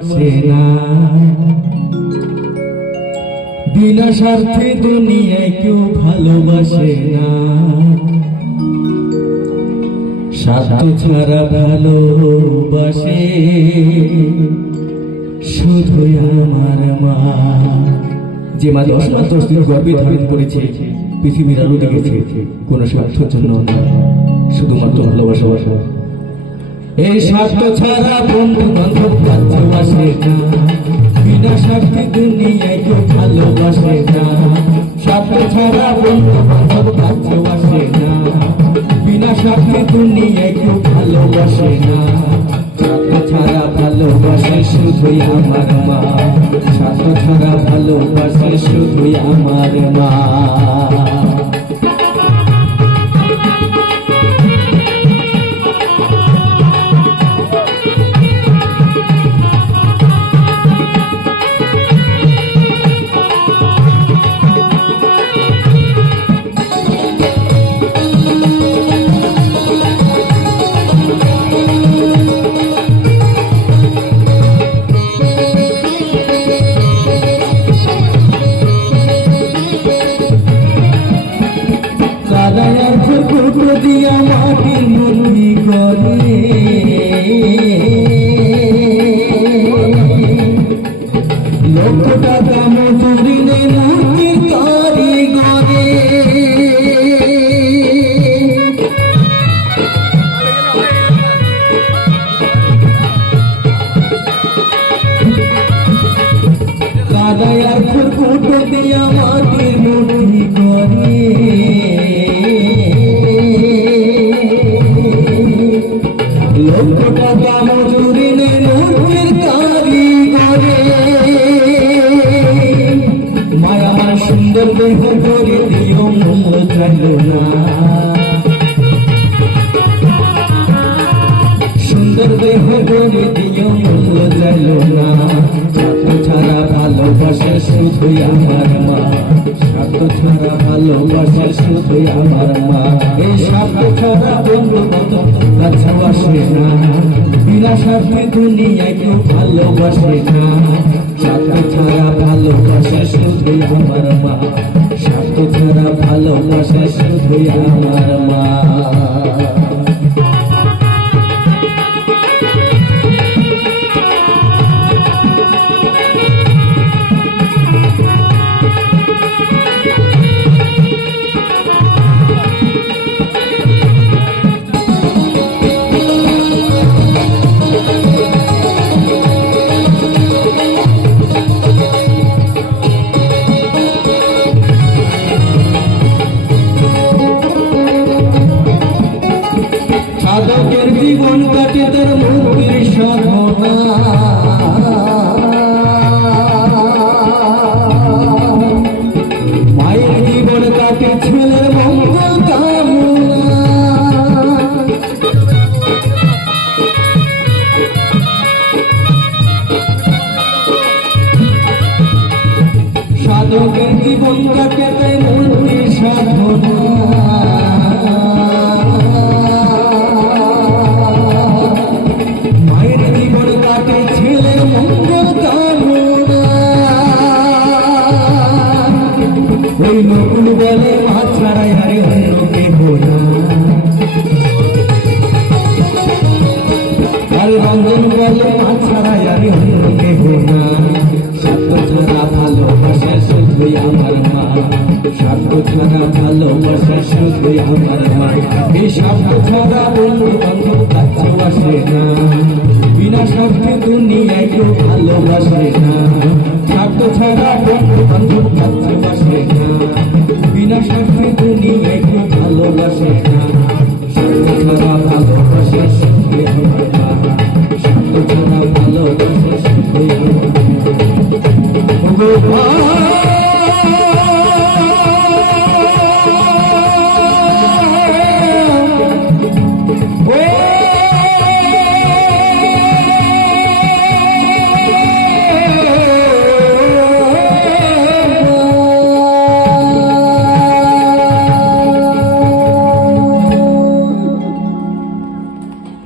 সেনা বিনা স্বার্থে দুনিয়ায় কেউ ভালোবাসে না, স্বার্থ ছাড়া ভালোবাসে শুধু আমার মা। যে মা 10 মাস 10 দিন গর্ভে ধারণ করেছে, পৃথিবীর আলো দেখেছে, কোন স্বার্থের জন্য না, শুধুমাত্র ভালোবাসা। এই স্বার্থ ছাড়া বন্ধু বান্ধব ভালোবাসে না, বিনা স্বার্থে দুনিয়ায় কেউ ভালোবাসে না। স্বার্থ ছাড়া বন্ধু বান্ধব ভালোবাসে না, বিনা স্বার্থে দুনিয়ায় কেউ ভালোবাসে না। স্বার্থ ছাড়া ভালোবাসে শুধুই আমার মা, স্বার্থ ছাড়া ভালোবাসে শুধুই আমার মা। দিয়া মাটির মূর্তি করে লক্ষ টাকা মজুরি নেই মূর্তির কারিগরে। কাদায় আর ফুটফুটো দিয়া মাটির মূর্তি করে লক্ষ টাকা মজুরি নেই মূর্তির কারিগরে। মায়া সুন্দর দেহ করে দিও মূল্য চাইল না, সুন্দর দেহ করে দিও মূল্য চাইল না। স্বার্থ ছাড়া ভালোবাসে শুধুই আমার মা, স্বার্থ ছাড়া ভালোবাসে শুধুই আমার মা। এই স্বার্থ ছাড়া বন্ধু বান্ধব ভালোবাসে না, বিনা স্বার্থে দুনিয়ায় কেউ ভালোবাসে না। স্বার্থ ছাড়া ভালোবাসে শুধুই আমার মা, স্বার্থ ছাড়া ভালোবাসে শুধুই আমার মা। সাধকের জীবন কাটে তার মুক্তির সাধনা, মায়ের জীবন কাটে ছেলের মঙ্গল কামনা। সাধকের জীবন কাটে তার মুক্তির সাধনা, ওই নকুল বলে মা ছাড়াই আরে অন্য কেহ না, আরে রঞ্জন বলে মা ছাড়াই আরে অন্য কেহ না। স্বার্থ ছাড়া ভালোবাসা শুধুই আমার মা, স্বার্থ ছাড়া ভালোবাসা শুধুই আমার মা। এই স্বার্থ ছাড়া বন্ধু বান্ধব ভালোবাসে না, বিনা স্বার্থে দুনিয়ায় কেউ ভালোবাসে না। স্বার্থ ছাড়া বন্ধু বান্ধব ভালোবাসে না, বিনা স্বার্থে দুনিয়ায় কেউ ভালোবাসে না। স্বার্থ ছাড়া ভালোবাসে শুধুই আমার মা, স্বার্থ ছাড়া ভালোবাসে শুধুই আমার মা।